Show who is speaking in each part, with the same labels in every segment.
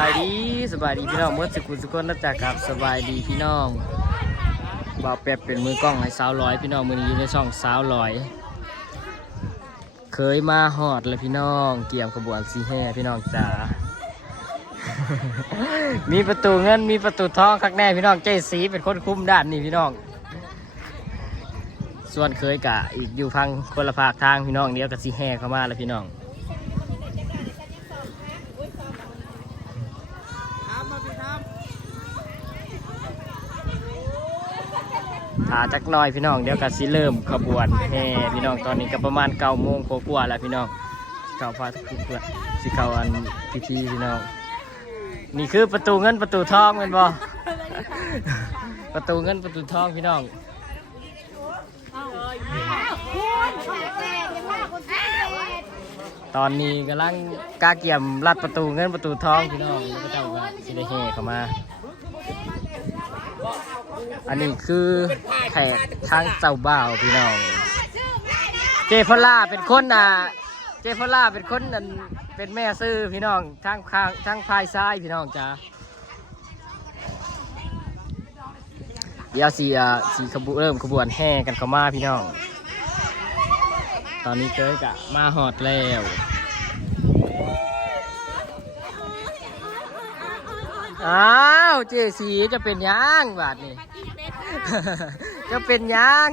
Speaker 1: ายดีสบายดีพี่น้องเมื่อสกุลสุกนนัจากครับสบายดีพี่น้องบ่าวแป๊บเป็นมือกล้องให้สาวลอยพี่น้องมือนี้อยู่ในช่องสาวลอย เคยมาหอดเลยพี่น้อง เกี่ยมขบวนสีแห่พี่น้องจ๋ามีประตูเงินมีประตูทองคักแน่พี่น้องเจ๊สีเป็นคนคุมด้านนี้พี่น้อง ส่วนเคยกะอีกอยู่พังคนละภาคทางพี่น้องเดียวกับสีแห่เข้ามาแล้วพี่น้องาจักหน่อยพี่น้องเดี๋ยวก็สิเริ่มขบวนแห่พี่น้องตอนนี้ก็ประมาณเก้าโมงกว่าๆแล้วพี่น้องเข้าพาทุกเพื่อนสิเข้าอันพิธีพี่น้องนี่คือประตูเงินประตูทองเป็นบ่ประตูเงินประตูทองพี่น้องตอนนี้กำลังกาเกี่ยมลัดประตูเงินประตูทองพี่น้องแล้วก็เจ้าก็สิได้แห่เข้ามา อันนี้คือแขกทางเจ้าบ่าวพี่น้อง เจฟล่าเป็นคนอะเจฟล่าเป็นคนอันเป็นแม่ซื้อพี่น้องทางข้างทางพายซ้ายพี่น้องจ้าเดี๋ยวสีอะสีขบวนเริ่มขบวนแห่กันเข้ามาพี่น้อง ตอนนี้เกิดกะมาหอดแล้วอ้าวเจสีจะเป็นยังบาดนี้ จะเป็นหยัง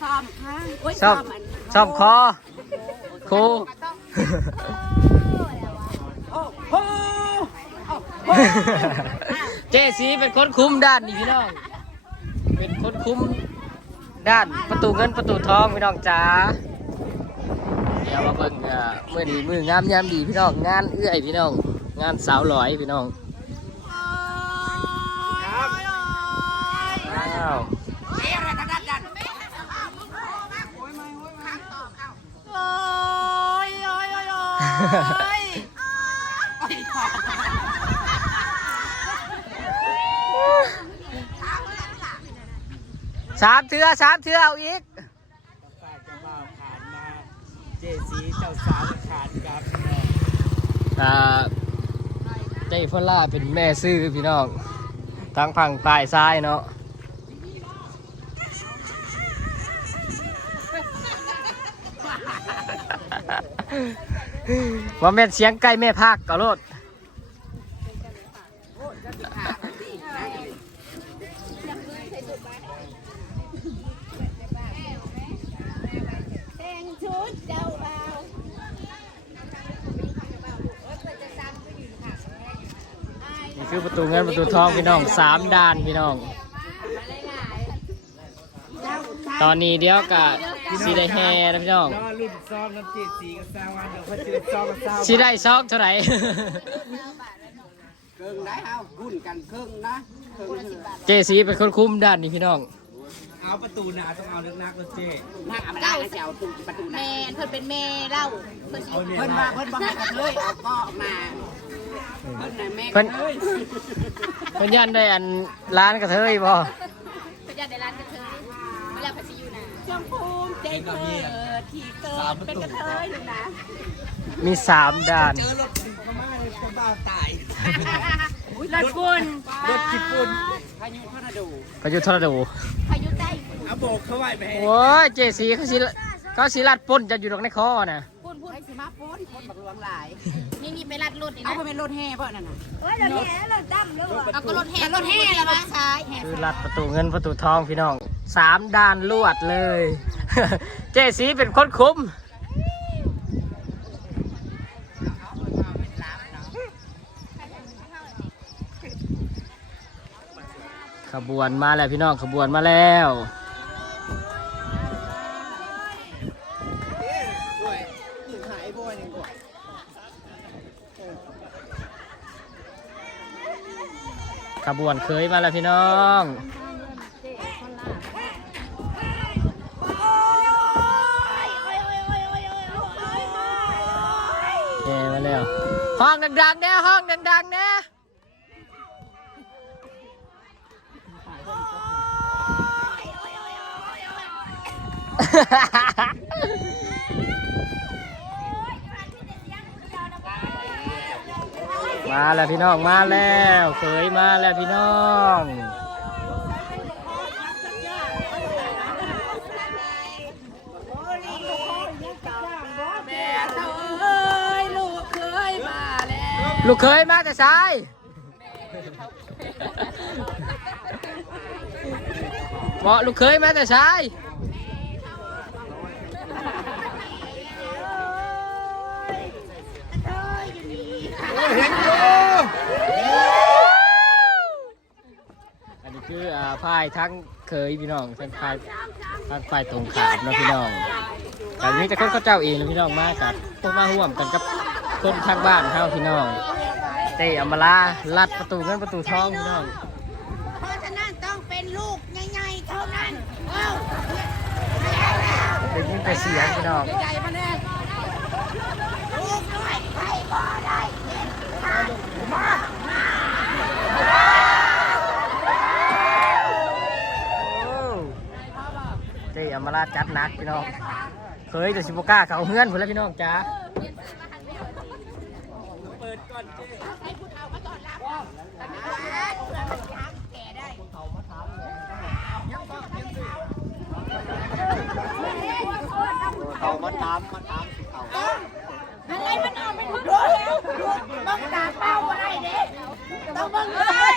Speaker 2: ชอบข้างโอ้ย
Speaker 1: ชอบชอบคอครูเจสีเป็นคนคุมด้านนี้พี่น้อง เป็นคนคุมด้านประตูเงินประตูทองพี่น้องจ้าเดี๋ยวมาเบิ่งอ่ามื่อดีมืองามยามดีพี่น้องงานเอื้อยพี่น้อง งานสาวหลอยพี่น้องอ้าว
Speaker 2: โอ้ยโอ้ยโอ้ยโอ้ ย
Speaker 1: สามเทือสามเทือเอาอีก
Speaker 3: ป้าจะบ่าวขาดมา เจสีเจ้าสาวขาดกับ
Speaker 1: อ่าเจฟล่าเป็นแม่ซื้อพี่น้องทางฝั่งปลายซ้ายเนาะ ว่าแม่นเสียงไก่แม่ภาคก็โลด
Speaker 2: แต่งชุดเจ้าบ่าว
Speaker 1: นี่คือประตูเงินประตูทองพี่น้องสามด้านพี่น้อง ตอนนี้เดี๋ยวกับ สีได้แฮนะพี่น้อง
Speaker 3: รอรุ่นซ้อมน้ำเจสีกับสาววันเดี๋ยวเขาจะซ้อมกับสาว
Speaker 1: สีได้ซอกเท่าไหร่
Speaker 4: เครื่องได้เอารุ่นกันเครื่องนะเครื่องเถื่อ
Speaker 1: เจสีเป็นคนคุมด้านนี้พี่น้อง
Speaker 3: เอาประตูหนาต้องเอาเลือกนักรถเจ
Speaker 4: นักเอามาได้นะเจ้าตูประตู
Speaker 2: แม
Speaker 4: นะ
Speaker 2: นเพิ่นเป็นแม่เล่าเพิ่นสิ
Speaker 3: เอาเนี่ย
Speaker 4: เพิ่นมาเพิ่นมาให้กันเลยเอาก็มาเพิ่นน่ะแม่
Speaker 1: เพิ่น
Speaker 4: เอ้ย
Speaker 1: เพิ่นยันได้อันร้านกระเทยบ่
Speaker 2: เพิ่นจะได้ร้านกระเทยเวลาเพิ่นสิอยู่น่ะชมพู ใจเกิดที่เกิดเป็นกระเทยอยู่นะ
Speaker 1: มีสามด้าน
Speaker 3: เจอรถก็มาเลยจะบ่าวตาย
Speaker 2: รถปุ่น
Speaker 3: รถขี้ฝุ่น
Speaker 4: พายุทอร์นาโด
Speaker 1: ก็อยู่ทรดู
Speaker 2: พายุใต้
Speaker 3: เอาโบกเขาไหวไปให้
Speaker 1: โอ้ยเจสีเขาสิเขาสิลัดปล้นจะอยู่ตรงในคอน่ะ
Speaker 2: ปุ่นปุ่น
Speaker 4: ไอ้สิมาพ้นคนบักหลวงหลาย
Speaker 2: นี่นี่ไปรัดรถนี่
Speaker 4: เอา
Speaker 2: นะ
Speaker 4: ไปเป็นรถแห่เพิ่นน่ะนะ
Speaker 2: เอาก็รถแห่รถแห่แล้วมั้ซ้ายแห่
Speaker 1: คือลัดประตูเงินประตูทองพี่น้องสามด้านลวดเลย เจสีเป็นคนคุมขบวนมาแล้วพี่น้องขบวนมาแล้วขบวนเคยมาแล้วพี่น้อง ห้องดังๆแน่ห้องดังๆแน่มาแล้วพี่น้องมาแล้วเคยมาแล้วพี่น้อง
Speaker 2: แม่เจ้าเอ้ยลูกเคยมาแลู
Speaker 1: กเคยมาแต่ชายเหมาะลูกเคยมาแต่ชายอันนี้คืออ่าพายทั้งเคยพี่น้องทั้งพายทั้งพายตรงขามเนาะพี่น้องแต่นี้จะคนเขาเจ้าเองนะพี่น้องมากครับพวกมาห่วมกันกับคนทางบ้านเขาพี่น้อง เตะอำมาลาลัดประตูเงินประตูทองพี่น้อง
Speaker 4: เพราะฉะนั้นต้องเป็นลูกใหญ่ๆเท่านั้นเอ้า
Speaker 1: เป็นยินแต่เสียงพี่น้อง
Speaker 2: ใหญ่มาแน่
Speaker 4: ลูกน้อยใครก็ได้กิน
Speaker 1: เตะอำมาลาจัดหนักพี่น้องเคยแต่สิบกล้าเขาเฮือนพุ่นแล้วพี่น้องจ้า
Speaker 3: เขามาตามมาตามสิเขา
Speaker 4: อะไรมันเอาเป็นคนรู้แล้วต้องตาเป้าอะไรเด็กต้องเบิ่งเลย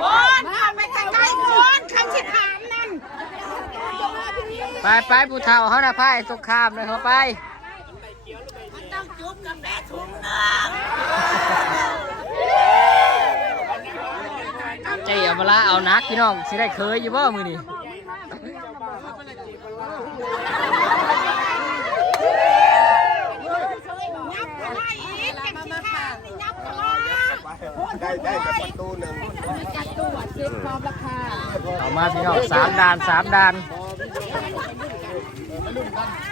Speaker 4: บอลมาไปใกล้ๆบอลคำสิถามนั่น
Speaker 1: ไปไปผู้เฒ่าเขาหน่ะพายสงคามเลยเขาไป
Speaker 4: มันต้องจุ๊บกับแม่ถุงเนื้อ
Speaker 1: เจ๊เอามาละเอานักพี่น้องสิได้เคยอยู่บ่มือนี่
Speaker 4: ยับเข้ามาอีกจังสามนี่ยับเข้ามา
Speaker 3: ได้ได้กับประตูหนึ่ง
Speaker 2: จัดตรวจเช็คความราคา
Speaker 1: เอามาพี่น้องสามดานสามดาน
Speaker 3: เป็นขั้วกระบาดได้ฟังกั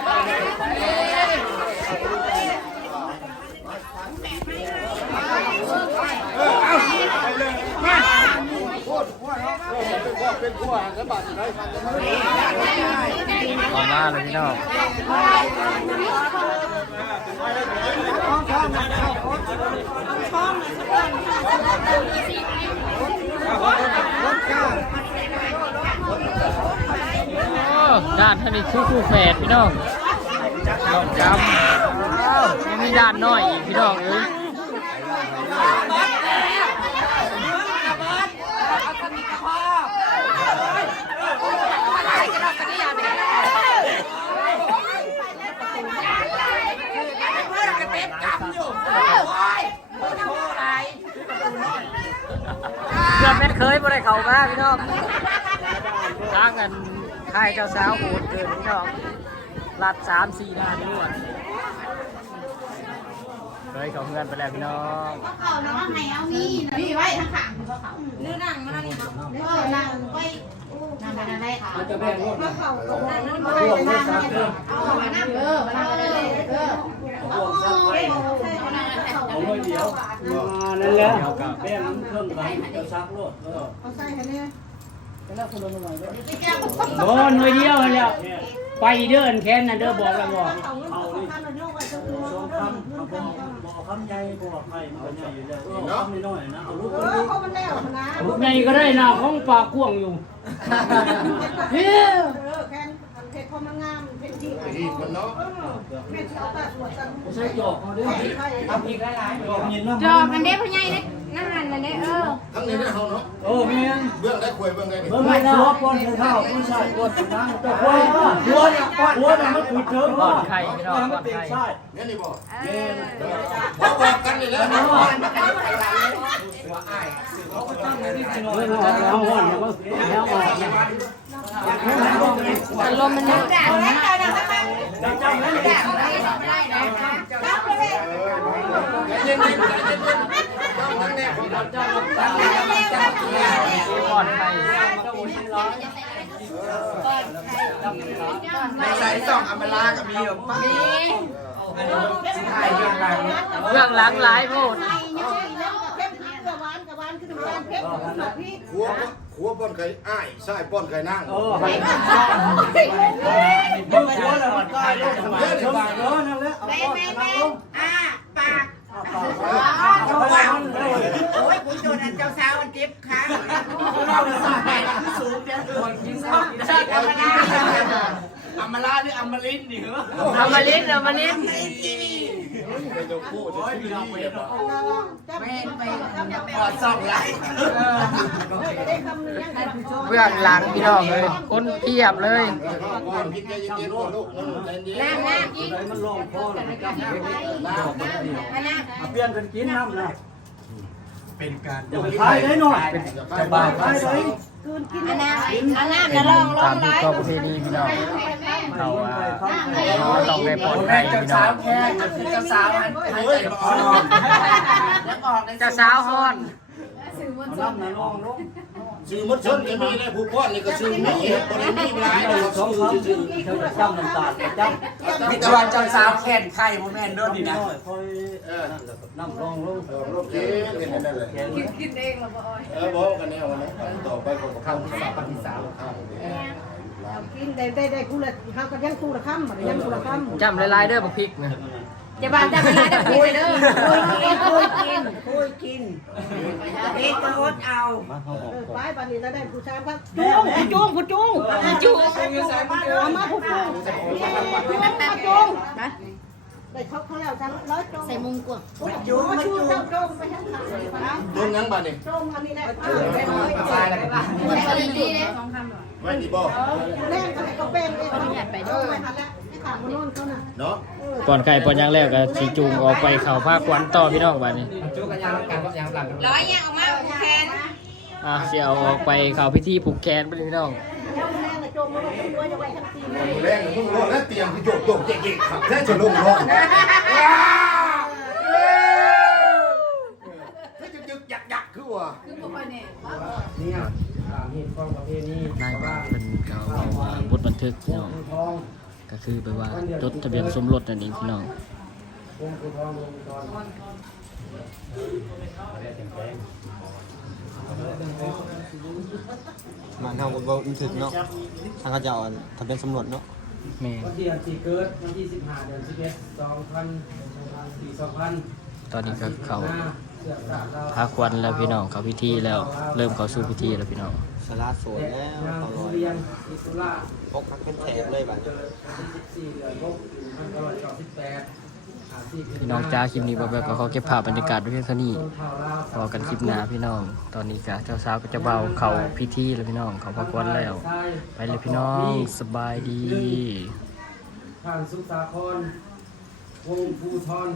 Speaker 3: นไห ม
Speaker 1: เอามาเลยพี่น้องโอ้ด้านท่านนี้คู่คู่แฝดพี่น้องลอง จำอ้าวยังมีด้านน้อยอีกพี่น้องเอ้ยเกือบเป็นเคยบ่ได้เข้ามาพี่น้องทางกันค่ายเจ้าสาวโหดเกินพี่น้อง ลัดสามสี่ด้านรวดเคยเขาเพื่อนไปแล้วพี่น้อง
Speaker 4: เขาน้องให้เอานี่พี่ไว้ทั้งขางคุณก็เขา
Speaker 2: เนื้อหนังมันนี่
Speaker 4: เออนั่งไว้นั่งไปนั่งได้ค่ะ
Speaker 3: จะแบ่งรถ
Speaker 4: เขาตรงนั้นนั่นไม่ได้นั่งเอามานั่งเออมานั่งเลยเออเอาเลย
Speaker 3: เอาเลยเดียวนั่นแหละแบ่งน้ำเครื่องกันจะซักรถเออ
Speaker 5: โอ้หน่วยเดียวแล้ว ไปเดินแค่นั้นเด้อบอกแล้วบอก
Speaker 3: เอาดิสองคำเอาบอกบอกคำใหญ่บอกให้มันใหญ่อยู่แล้วเอาคำน้อยนะเอาลูกคนนี้
Speaker 5: ลูกในก็ได้นะของปากกวงอยู่เฮ้ย
Speaker 3: ใช่จอกเขาด้วยทำอีกหลายๆจอกเย็นน้ำ
Speaker 2: จอบมันเด้พ่อใหญ่เด้ นั่นหันมันเด้เออ
Speaker 6: ทั้งนี้ได้เขาเนาะ
Speaker 3: โอ้แม่น
Speaker 6: เบื้องได้ควยเบื้องได้นี่
Speaker 3: เมื่อไม่ตัวป้อนข้าวผู้ชายป้อนนั่งแต่หัวหัวเนี่ยหัวเนี่ยมันขุดเจอว่ามันเป็นชาย
Speaker 6: เนี่ยนี่บอก
Speaker 3: แม่น
Speaker 6: เขาบอกกันนี่แหล้ว
Speaker 3: เรื่องของเราห่อนเนี่ยก็แล้วออกเนี่ย
Speaker 2: อารมณ์มันนึก
Speaker 3: จำได้เลย
Speaker 6: เย็นๆใจเย็นๆทั้งแน่ผม
Speaker 3: จำได้
Speaker 1: ก่อนใคร
Speaker 3: ใสายสองอมราก็มีแบบป้าอันนี้สิถ่ายเรื่องหลัง
Speaker 1: เรื่องหลังหลายโพด
Speaker 6: ขัวขัวป้อนไก่อ้ายใช่ป้อนไก่นั่ง
Speaker 3: เออให้มันชอบมึงหัวแล้วมันก็ลงมาเชิงเออนั่นแหละเอา
Speaker 4: แม่
Speaker 3: ก้อน
Speaker 4: ม่
Speaker 3: นั่
Speaker 4: แม่
Speaker 3: งลง
Speaker 4: โอ้ยคุณโดนเจ้าสาวมันเจ็บขา
Speaker 3: เราจะสร้างให้สูงเด้อคนกินข้าวชาติอมราหรืออมรินนี่เหรอ
Speaker 1: เอามาลิ้นเอามาลิ้น
Speaker 6: ไปเจ้าคู่จะชื่อนี่แบบ
Speaker 3: ก่อนสองไหล
Speaker 1: เบื้องหลังพี่น้องเลยคนเทียบเลย
Speaker 6: ความคิดใจเย็นๆก่อนลูกใจเย็น
Speaker 4: นั่งนั่งอีก
Speaker 3: ไหนมันลงคอแล้วมันก็เปลี่ยนกันกินน้ำนะ เป็นการอย่าไปทายได้หน่อยจะบาดทายได้
Speaker 4: อันนั้นอันนั้นจะลองลอ
Speaker 1: ตางม
Speaker 4: เล
Speaker 1: ที่
Speaker 4: ย
Speaker 1: ก็ประเพณีพี่น้องเขาอ่าเขาต้องได้ปลอดภัยพี่น้อง
Speaker 3: แค่เจ้าสาวมันหายใจบ่ออกแล้วออกใน
Speaker 1: เจ้าสาวฮอน
Speaker 3: น้ำนะลงล ง
Speaker 6: ชื่อมดชนจะมีได้ผู้ป้อนนี่ก็ชื่อมีคนนี้มีหลาย
Speaker 3: เรา
Speaker 6: เรา
Speaker 3: ส
Speaker 6: องง
Speaker 3: ค
Speaker 6: คนนชื่อ
Speaker 3: เจ้าจะจ้ำน้ำตาลจ้ำ
Speaker 5: มีแต่ว่าเจ้าสาวแค้นไข่บ่แม่นเด้อนี่นะ
Speaker 3: คอยน้ำลงลง
Speaker 6: โรคเจ๊กันนั่นแหละกินเองเราบ่อยเออบอกกันแน่วันะต่อไปก็เข้าสาวปฏิสาว
Speaker 7: กินได้ได้ได้กูละเขาก็ยังกูละค่ำบ่ได้ยังกูละค่ำ
Speaker 1: จำหลายๆเด้อบักพริกนะ
Speaker 4: จะบานจะเป็นไรจะคุยเด้อ
Speaker 7: คุยกินคุยกิน
Speaker 4: เด็กก็อดเอา
Speaker 7: เออไปบัดนี้แล้วได้ผู้ชายครับจุ้งผู้จุ้งผู้จุ้งจุ้งเอามาผู้จุ้งมาจุ้งนะได้เขาเขาแล้วจังร้อยจุ้งใส่มุงกวางจุ้งมาจุ้งจุ้งไปทั้งขาไปนะ
Speaker 6: โดนยังบ้านนี่
Speaker 7: จุ้งอันนี้แหละ
Speaker 3: ตายแล้วก็
Speaker 6: ไม่ดีบ่
Speaker 7: แรงก็ให้เขาเป็นเองเขาไปด้วยไปหันแล้วให้ขามันโน่นเขาน่ะ
Speaker 6: เนาะ
Speaker 1: ก่อนไก่ปอนยังแล้วก็สิจูงออกไปเข้าภาควันต่อพี่น้องบัดนี้
Speaker 5: จุกันยางกันยางหลัง
Speaker 4: ร้อยอย่างออกมาแขน
Speaker 1: อะสิเอาออกไปเข้าพิธีผูกแขนไปเลยพี่น้อง
Speaker 7: แล้วแรงน่ะจุ้งมันก็ด้วยจะไว้ทั้งทีเลย
Speaker 6: แรงทุกคนแล้วเตรียมที่โยกโยกเจ๊กๆครับแค่จะลงร้อนถ้าจะยึกยักยักคือว่า
Speaker 3: เนี่ยเหตุของประเพณี
Speaker 1: นายบ้านเป็นเขาเอาบทบันทึกพี่น้อง
Speaker 3: ทอง
Speaker 1: ก็คือแปลว่าจดทะเบียนสมรสนั่นเองพี่น้อง
Speaker 3: วงปูทองวงปูทอง
Speaker 8: มันทำบ่รู้สึกเนาะทางเขาจะเอาทำเป็นสำรวจเนาะ
Speaker 1: แม่
Speaker 3: วันที่สี่เกิดวันที่สิบห้าเดือนสิบเอ็ดสองพันสองพันสี่สองพัน
Speaker 1: ตอนนี้ก็เขา
Speaker 3: เสือกสามเรา
Speaker 1: พาควันแล้วพี่น้องเขาพิธีแล้ว เริ่มเข้าสู่พิธีแล้วพี่น้อง
Speaker 8: สาราโสดแล้ว
Speaker 3: นาง
Speaker 8: เขาล
Speaker 3: สุ
Speaker 8: อย
Speaker 3: เรียนอิสุรา
Speaker 8: พกพักเป็นแถบเลยบัด
Speaker 3: เกิดวันที่สิบสี่เดือนหกพันเก้าร้อยเก้าสิบแปดหาที่
Speaker 1: พี่น้องจ้าคลิปนี้บ่แบบก็ขอเก็บภาพบรรยากาศไว้เพียงเท่านี้
Speaker 3: ต้นเท่าลาว
Speaker 1: รอกันคลิปหน้าพี่น้อง ตอนนี้ก็เจ้าสาวก็จะเบาเข้าพิธีแล้วพี่น้องเขาพักวันแล้ว ไปเลยพี่น้องสบายดี
Speaker 3: ผ่านสุสาครวงภูทร